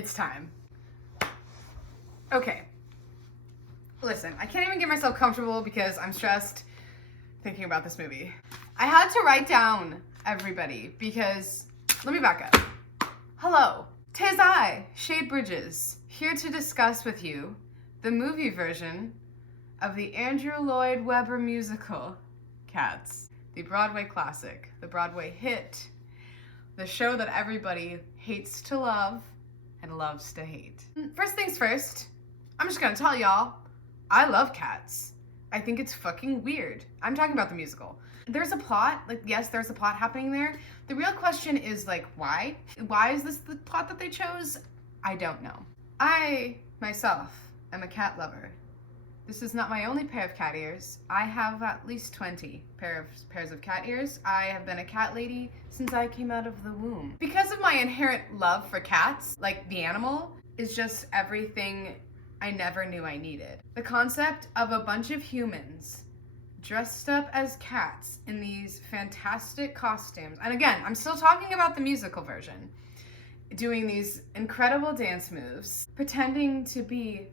It's time. Okay. Listen, I can't even get myself comfortable because I'm stressed thinking about this movie. I had to write down everybody because, let me back up. Hello, 'tis I, Shayde Bridges, here to discuss with you the movie version of the Andrew Lloyd Webber musical, Cats. The Broadway classic, the Broadway hit, the show that everybody hates to love and loves to hate. First things first, I'm just gonna tell y'all, I love Cats. I think it's fucking weird. I'm talking about the musical. There's a plot, like, yes, there's a plot happening there. The real question is, like, why? Why is this the plot that they chose? I don't know. I, myself, am a cat lover. This is not my only pair of cat ears. I have at least 20 pairs of cat ears. I have been a cat lady since I came out of the womb. Because of my inherent love for cats, like the animal, is just everything I never knew I needed. The concept of a bunch of humans dressed up as cats in these fantastic costumes, and again, I'm still talking about the musical version, doing these incredible dance moves, pretending to be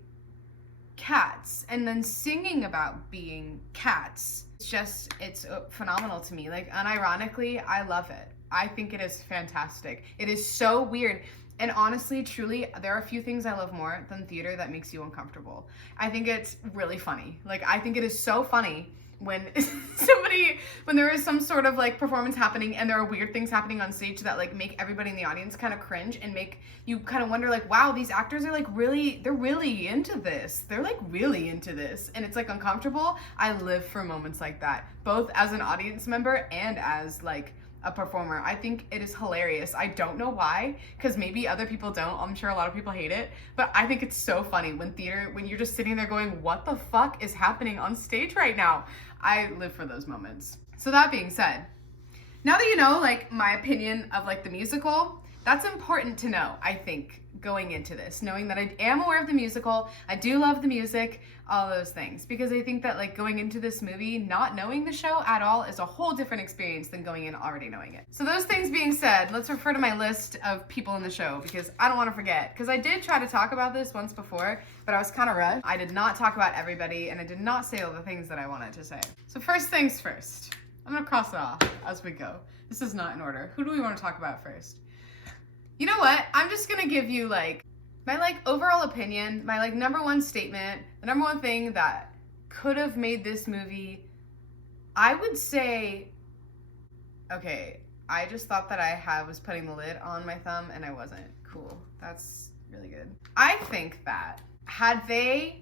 cats, and then singing about being cats. It's phenomenal to me. Like, unironically, I love it. I think it is fantastic. It is so weird. And honestly, truly, there are a few things I love more than theater that makes you uncomfortable. I think it's really funny. Like, I think it is so funny when when there is some sort of like performance happening and there are weird things happening on stage that like make everybody in the audience kind of cringe and make you kind of wonder like, wow, these actors are like they're really into this. They're like really into this. And it's like uncomfortable. I live for moments like that, both as an audience member and as like a performer. I think it is hilarious. I don't know why, because maybe other people don't. I'm sure a lot of people hate it, but I think it's so funny when you're just sitting there going, what the fuck is happening on stage right now? I live for those moments. So that being said, now that you know like my opinion of like the musical, that's important to know, I think, going into this, knowing that I am aware of the musical, I do love the music, all those things, because I think that like going into this movie, not knowing the show at all is a whole different experience than going in already knowing it. So those things being said, let's refer to my list of people in the show because I don't want to forget, because I did try to talk about this once before, but I was kind of rushed. I did not talk about everybody and I did not say all the things that I wanted to say. So first things first, I'm gonna cross it off as we go. This is not in order. Who do we want to talk about first? You know what? I'm just gonna give you like my like overall opinion, my like number one statement, the number one thing that could have made this movie. I would say, okay, I just thought that I was putting the lid on my thumb and I wasn't. Cool. That's really good. I think that had they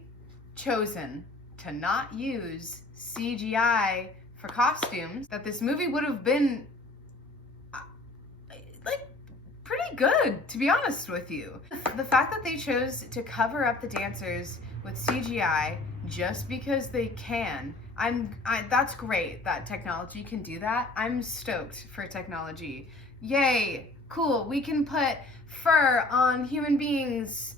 chosen to not use CGI for costumes, that this movie would have been like pretty good, to be honest with you. The fact that they chose to cover up the dancers with CGI just because they can, that's great that technology can do that. I'm stoked for technology. Yay, cool, we can put fur on human beings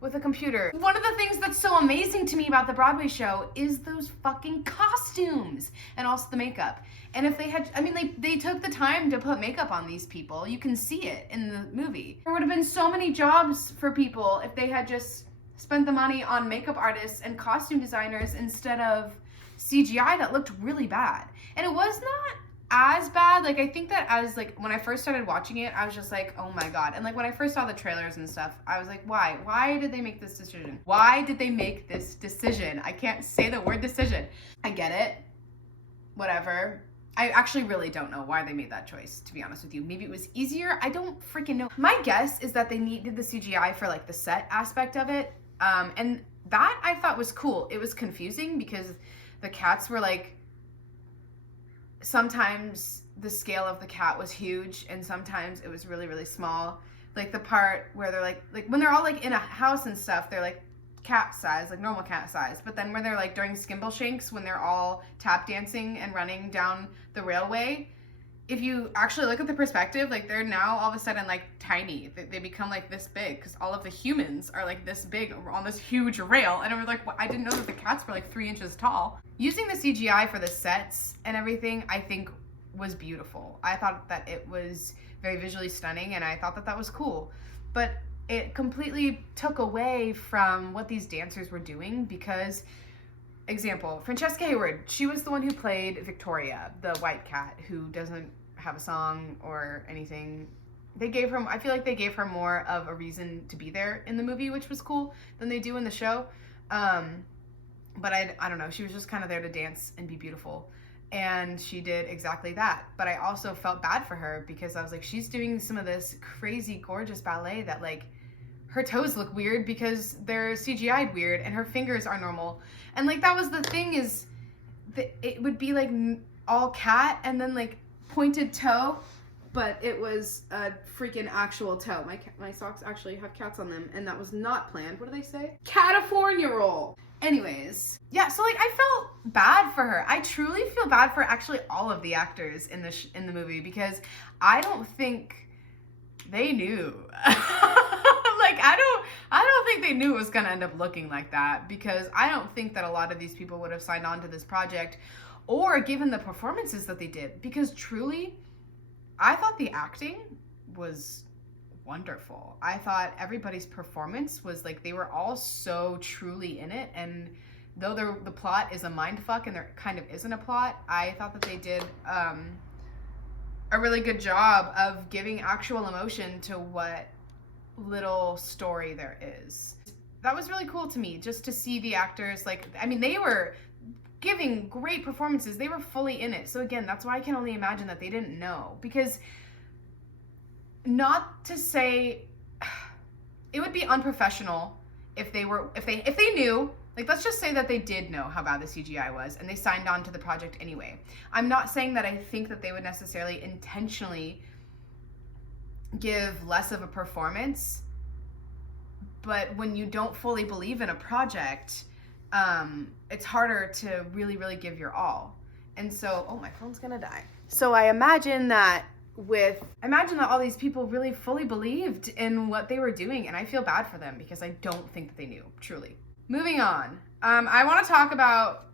with a computer. One of the things that's so amazing to me about the Broadway show is those fucking costumes and also the makeup. And if they had, I mean, they took the time to put makeup on these people. You can see it in the movie. There would have been so many jobs for people if they had just spent the money on makeup artists and costume designers instead of CGI that looked really bad. And it was not as bad. Like, I think that as like when I first started watching it, I was just like, oh my god. And like when I first saw the trailers and stuff, I was like, why did they make this decision? Why did they make this decision? I can't say the word decision. I get it, whatever. I actually really don't know why they made that choice, to be honest with you. Maybe it was easier. I don't freaking know. My guess is that they needed the CGI for like the set aspect of it. And that I thought was cool. It was confusing because the cats were like, sometimes the scale of the cat was huge and sometimes it was really, really small. Like the part where they're like when they're all like in a house and stuff, they're like cat size, like normal cat size. But then when they're like during Skimble Shanks, when they're all tap dancing and running down the railway, if you actually look at the perspective, like they're now all of a sudden like tiny. They become like this big because all of the humans are like this big on this huge rail. And I was like, I didn't know that the cats were like 3 inches tall. Using the CGI for the sets and everything, I think was beautiful. I thought that it was very visually stunning and I thought that that was cool. But it completely took away from what these dancers were doing because, example, Francesca Hayward, she was the one who played Victoria, the white cat who doesn't have a song or anything. I feel like they gave her more of a reason to be there in the movie, which was cool, than they do in the show. But I don't know, she was just kind of there to dance and be beautiful. And she did exactly that. But I also felt bad for her because I was like, she's doing some of this crazy, gorgeous ballet that, like, her toes look weird because they're CGI'd weird and her fingers are normal. And, like, that was the thing is, it would be, like, all cat and then, like, pointed toe, but it was a freaking actual toe. My socks actually have cats on them, and that was not planned. What do they say? California roll. Anyways, yeah, so, like, I felt bad for her. I truly feel bad for actually all of the actors in the movie because I don't think they knew. Like, I don't think they knew it was gonna end up looking like that because I don't think that a lot of these people would have signed on to this project or given the performances that they did because truly, I thought the acting was wonderful. I thought everybody's performance was like, they were all so truly in it, and though the plot is a mindfuck and there kind of isn't a plot, I thought that they did a really good job of giving actual emotion to what little story there is. That was really cool to me, just to see the actors, like, I mean, they were giving great performances. They were fully in it. So again, that's why I can only imagine that they didn't know, because not to say it would be unprofessional if they knew, like, let's just say that they did know how bad the CGI was and they signed on to the project anyway. I'm not saying that I think that they would necessarily intentionally give less of a performance, but when you don't fully believe in a project, it's harder to really, really give your all. And so, oh, my phone's gonna die. So I imagine that all these people really fully believed in what they were doing, and I feel bad for them because I don't think that they knew, truly. Moving on, I want to talk about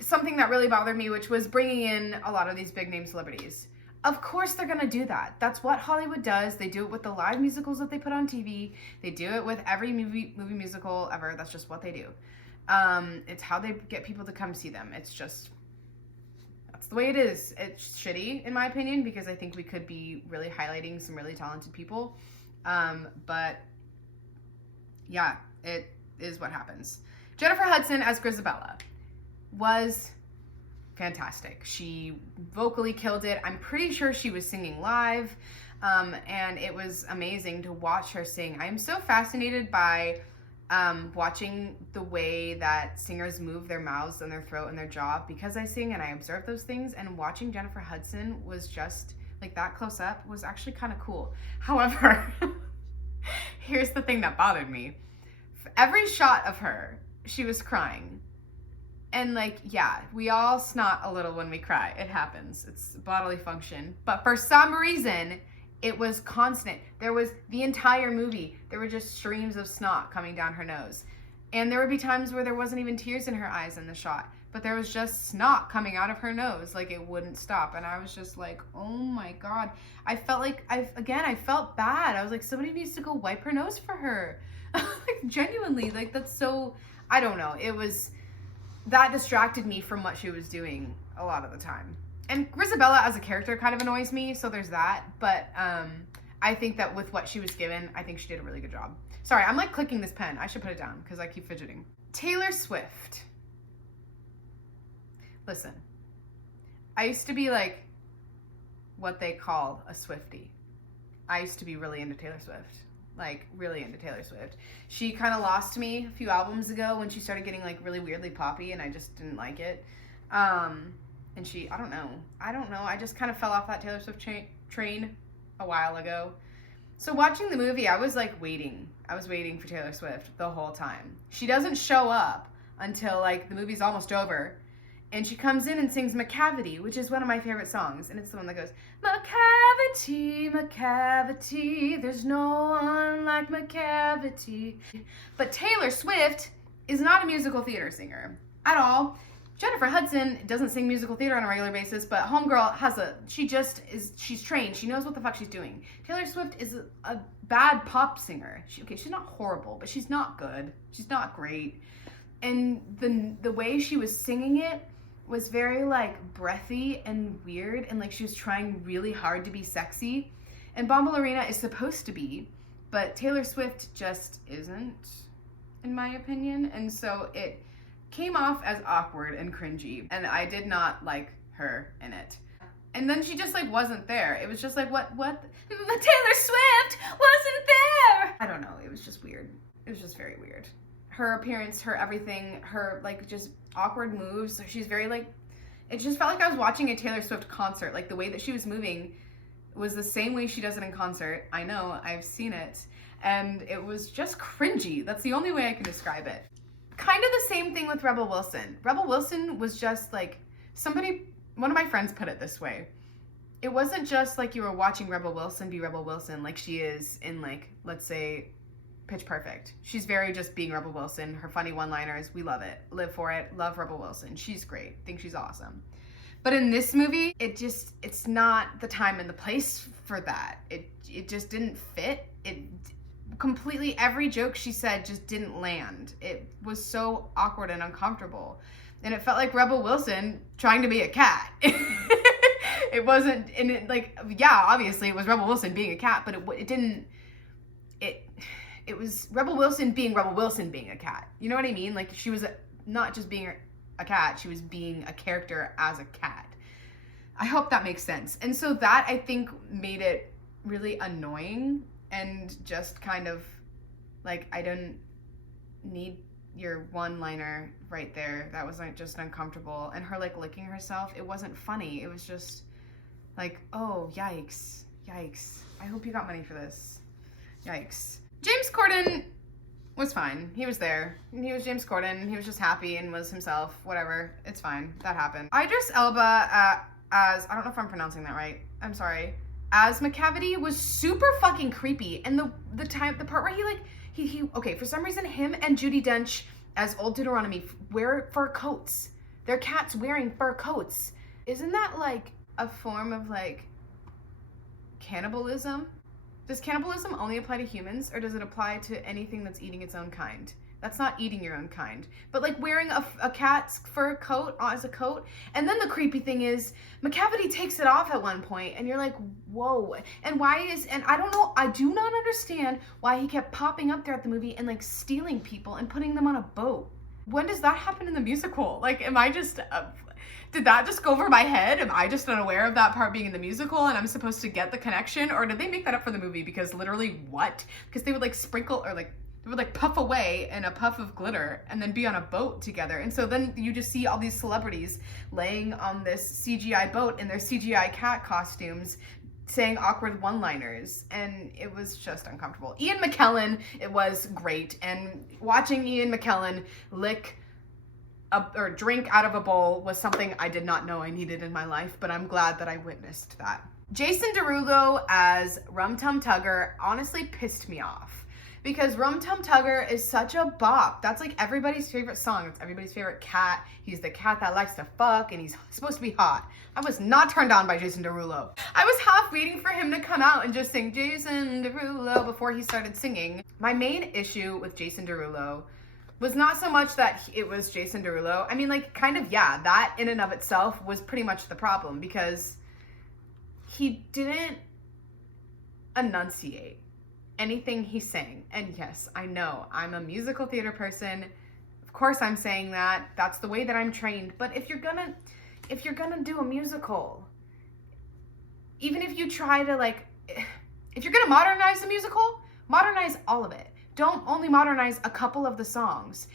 something that really bothered me, which was bringing in a lot of these big name celebrities. Of course they're gonna do that. That's what Hollywood does. They do it with the live musicals that they put on TV. They do it with every movie musical ever. That's just what they do. It's how they get people to come see them. That's the way it is. It's shitty, in my opinion, because I think we could be really highlighting some really talented people. But yeah, it is what happens. Jennifer Hudson as Grizabella was fantastic. She vocally killed it. I'm pretty sure she was singing live, and it was amazing to watch her sing. I am so fascinated by watching the way that singers move their mouths and their throat and their jaw because I sing and I observe those things, and watching Jennifer Hudson was just like that close up was actually kind of cool. However, here's the thing that bothered me. For every shot of her, she was crying. And, like, yeah, we all snot a little when we cry. It happens. It's bodily function. But for some reason, it was constant. There was the entire movie. There were just streams of snot coming down her nose. And there would be times where there wasn't even tears in her eyes in the shot. But there was just snot coming out of her nose. Like, it wouldn't stop. And I was just like, oh my God. I felt like, I felt bad. I was like, somebody needs to go wipe her nose for her. Like, genuinely. Like, that's so, I don't know. That distracted me from what she was doing a lot of the time. And Grizabella as a character kind of annoys me, so there's that. But I think that with what she was given, I think she did a really good job. Sorry, I'm like clicking this pen. I should put it down because I keep fidgeting. Taylor Swift. Listen, I used to be like what they call a Swiftie. I used to be really into Taylor Swift. Like, really into Taylor Swift. She kind of lost me a few albums ago when she started getting, like, really weirdly poppy, and I just didn't like it. And I don't know. I just kind of fell off that Taylor Swift train a while ago. So watching the movie, I was, like, waiting. I was waiting for Taylor Swift the whole time. She doesn't show up until, like, the movie's almost over. And she comes in and sings McCavity, which is one of my favorite songs. And it's the one that goes, McCavity, McCavity, there's no one like McCavity. But Taylor Swift is not a musical theater singer at all. Jennifer Hudson doesn't sing musical theater on a regular basis, but homegirl she's trained. She knows what the fuck she's doing. Taylor Swift is a bad pop singer. She's not horrible, but she's not good. She's not great. And the way she was singing it was very like breathy and weird, and like she was trying really hard to be sexy. And Bombalurina is supposed to be, but Taylor Swift just isn't, in my opinion. And so it came off as awkward and cringy, and I did not like her in it. And then she just like wasn't there. It was just like, what? Taylor Swift wasn't there! I don't know, it was just weird. It was just very weird. Her appearance, her everything, her like just awkward moves. She's very like, it just felt like I was watching a Taylor Swift concert. Like the way that she was moving was the same way she does it in concert. I know, I've seen it. And it was just cringy. That's the only way I can describe it. Kind of the same thing with Rebel Wilson. Rebel Wilson was just like, one of my friends put it this way. It wasn't just like you were watching Rebel Wilson be Rebel Wilson like she is in like, let's say, Pitch Perfect. She's very just being Rebel Wilson. Her funny one-liners, we love it. Live for it. Love Rebel Wilson. She's great. Think she's awesome. But in this movie, it's not the time and the place for that. It just didn't fit. It completely, every joke she said just didn't land. It was so awkward and uncomfortable. And it felt like Rebel Wilson trying to be a cat. It wasn't, and it like, yeah, obviously it was Rebel Wilson being a cat, but it was Rebel Wilson being a cat. You know what I mean? Like she was not just being a cat, she was being a character as a cat. I hope that makes sense. And so that, I think, made it really annoying and just kind of like, I didn't need your one-liner right there. That was like just uncomfortable. And her like licking herself, it wasn't funny. It was just like, oh, yikes. I hope you got money for this. Yikes. James Corden was fine. He was there. He was James Corden. He was just happy and was himself. Whatever. It's fine. That happened. Idris Elba as, I don't know if I'm pronouncing that right. I'm sorry. As McCavity was super fucking creepy. And the part where he okay, for some reason him and Judi Dench as Old Deuteronomy wear fur coats. They're cats wearing fur coats. Isn't that like a form of like cannibalism? Does cannibalism only apply to humans, or does it apply to anything that's eating its own kind? That's not eating your own kind. But like wearing a cat's fur coat as a coat. And then the creepy thing is, McCavity takes it off at one point, and you're like, whoa. And I don't know, I do not understand why he kept popping up there at the movie and like stealing people and putting them on a boat. When does that happen in the musical? Like, am I just, did that just go over my head? Am I just unaware of that part being in the musical and I'm supposed to get the connection? Or did they make that up for the movie? Because literally what? Because they would like sprinkle or like, they would like puff away in a puff of glitter and then be on a boat together. And so then you just see all these celebrities laying on this CGI boat in their CGI cat costumes saying awkward one-liners, and it was just uncomfortable. Ian McKellen, it was great, and watching Ian McKellen drink out of a bowl was something I did not know I needed in my life, but I'm glad that I witnessed that. Jason Derulo as Rum Tum Tugger honestly pissed me off. Because Rum Tum Tugger is such a bop. That's like everybody's favorite song. It's everybody's favorite cat. He's the cat that likes to fuck, and he's supposed to be hot. I was not turned on by Jason Derulo. I was half waiting for him to come out and just sing Jason Derulo before he started singing. My main issue with Jason Derulo was not so much that it was Jason Derulo. I mean, like, kind of, yeah, that in and of itself was pretty much the problem, because he didn't enunciate anything he sang. And yes, I know, I'm a musical theater person. Of course I'm saying that. That's the way that I'm trained. But if you're gonna do a musical, even if you try to like, if you're gonna modernize the musical, modernize all of it. Don't only modernize a couple of the songs.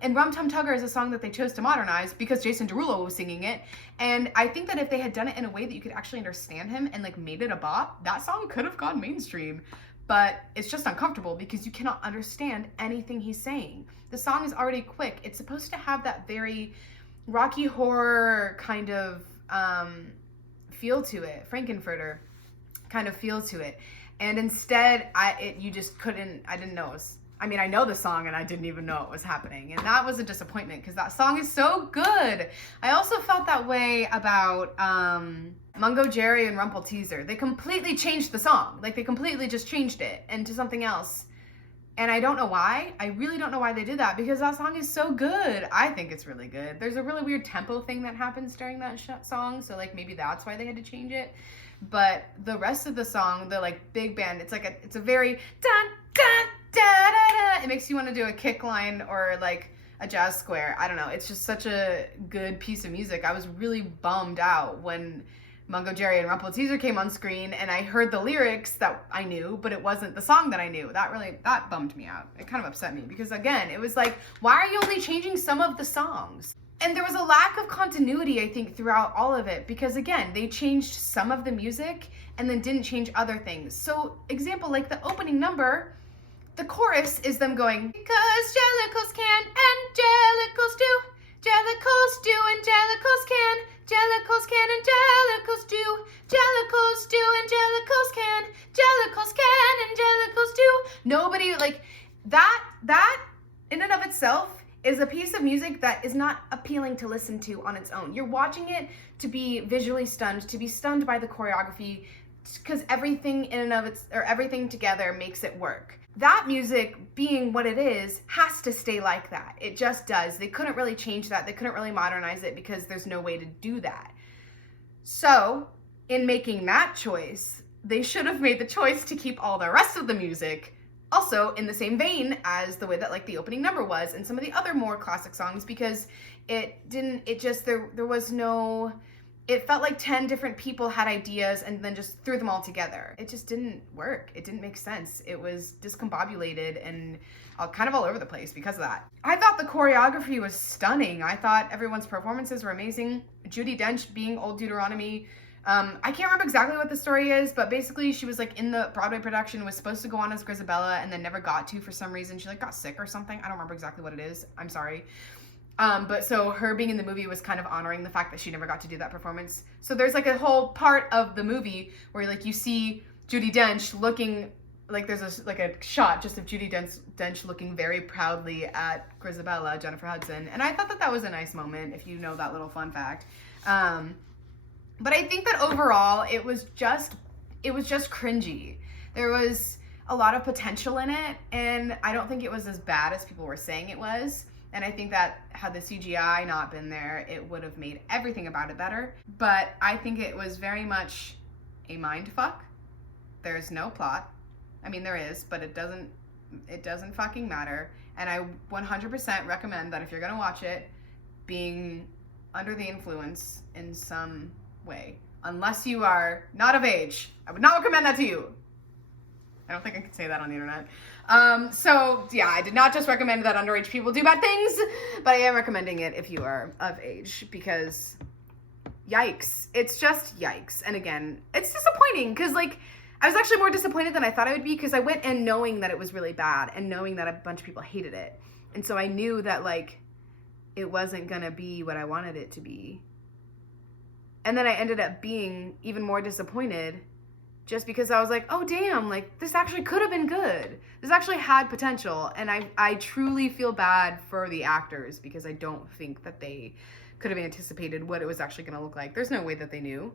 And Rum Tum Tugger is a song that they chose to modernize because Jason Derulo was singing it. And I think that if they had done it in a way that you could actually understand him and like made it a bop, that song could have gone mainstream. But it's just uncomfortable because you cannot understand anything he's saying. The song is already quick. It's supposed to have that very Rocky Horror kind of feel to it, Frankenfurter kind of feel to it. And instead, I didn't know. I mean, I know the song and I didn't even know it was happening. And that was a disappointment because that song is so good. I also felt that way about Mungo Jerry and Rumple Teaser. They completely changed the song. Like, they completely just changed it into something else. And I don't know why. I really don't know why they did that because that song is so good. I think it's really good. There's a really weird tempo thing that happens during that song. So, like, maybe that's why they had to change it. But the rest of the song, the, like, big band, it's a very dun, dun, da, da, da. It makes you want to do a kick line or like a jazz square. I don't know. It's just such a good piece of music. I was really bummed out when Mungo Jerry and Rumple Teaser came on screen and I heard the lyrics that I knew, but it wasn't the song that I knew. That bummed me out. It kind of upset me because, again, it was like, why are you only changing some of the songs? And there was a lack of continuity, I think, throughout all of it because, again, they changed some of the music and then didn't change other things. So, example, like the opening number, the chorus is them going, because jellicles can and jellicles do, jellicles do and jellicles can, jellicles can and jellicles do, jellicles do and jellicles can, jellicles can and jellicles do. Nobody, like, that in and of itself is a piece of music that is not appealing to listen to on its own. You're watching it to be visually stunned, to be stunned by the choreography, because everything in and of its, or everything together makes it work. That music, being what it is, has to stay like that. It just does. They couldn't really change that. They couldn't really modernize it because there's no way to do that. So, in making that choice, they should have made the choice to keep all the rest of the music also in the same vein as the way that, like, the opening number was and some of the other more classic songs, because there was no... It felt like 10 different people had ideas and then just threw them all together. It just didn't work. It didn't make sense. It was discombobulated and kind of all over the place because of that. I thought the choreography was stunning. I thought everyone's performances were amazing. Judi Dench being Old Deuteronomy. I can't remember exactly what the story is, but basically she was like in the Broadway production, was supposed to go on as Grizabella and then never got to for some reason. She like got sick or something. I don't remember exactly what it is. I'm sorry. But so her being in the movie was kind of honoring the fact that she never got to do that performance. So there's like a whole part of the movie where like you see Judi Dench looking, like there's a shot just of Judi Dench looking very proudly at Grizabella, Jennifer Hudson. And I thought that was a nice moment, if you know that little fun fact. But I think that overall it was just cringy. There was a lot of potential in it, and I don't think it was as bad as people were saying it was. And I think that had the CGI not been there, it would have made everything about it better. But I think it was very much a mind fuck. There's no plot. I mean, there is, but it doesn't fucking matter. And I 100% recommend that if you're gonna watch it, being under the influence in some way. Unless you are not of age. I would not recommend that to you. I don't think I can say that on the internet. So yeah, I did not just recommend that underage people do bad things, but I am recommending it if you are of age, because yikes. It's just yikes. And again, it's disappointing because like, I was actually more disappointed than I thought I would be, because I went in knowing that it was really bad and knowing that a bunch of people hated it. And so I knew that like, it wasn't gonna be what I wanted it to be. And then I ended up being even more disappointed just because I was like, oh damn, like this actually could have been good. This actually had potential. And I truly feel bad for the actors because I don't think that they could have anticipated what it was actually gonna look like. There's no way that they knew.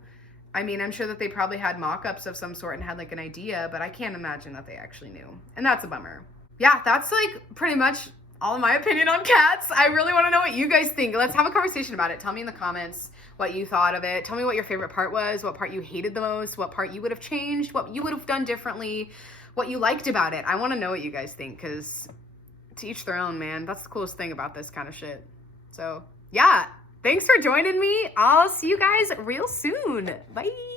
I mean, I'm sure that they probably had mock-ups of some sort and had like an idea, but I can't imagine that they actually knew. And that's a bummer. Yeah, that's like pretty much all of my opinion on Cats. I really want to know what you guys think. Let's have a conversation about it. Tell me in the comments what you thought of it. Tell me what your favorite part was, what part you hated the most, what part you would have changed, what you would have done differently, what you liked about it. I want to know what you guys think, because to each their own, man. That's the coolest thing about this kind of shit. So yeah, thanks for joining me. I'll see you guys real soon. Bye.